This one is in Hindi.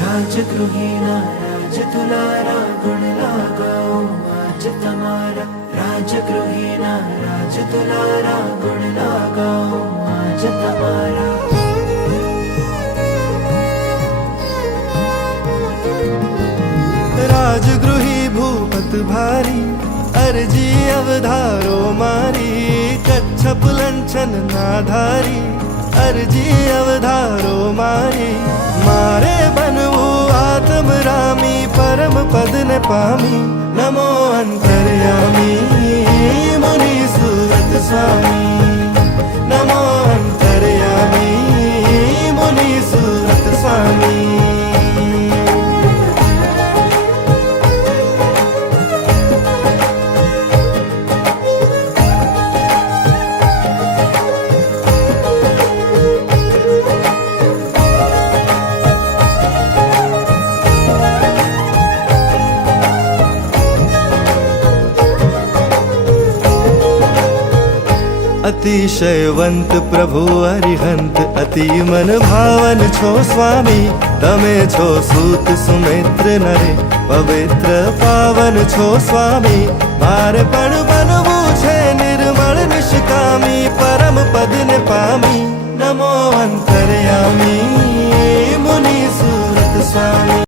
રાજગૃહિના રાજ તુલારા ગુણ લાગાઓ આજ તમારા રાજગૃહિના રાજ તુલારા ગુણ લાગાઓ આજ તમારા राजगृही भूपत भारी अर्जी अवधारो मारी कच्छप लंचन नाधारी अर्जी अवधारो मारी मारे बनवू आत्म रामी परम पद ने पामी नमो अंतर्यामी मुनि सूरत स्वामी नमो अंतर्यामी मुनि सूरत स्वामी अतिशयवंत प्रभु अरिहंत अति मन भावन छो स्वामी तमे छो सूत सुमित्र नरे पवित्र पावन छो स्वामी मारे पण बनवू छे निर्मल निष्कामी पर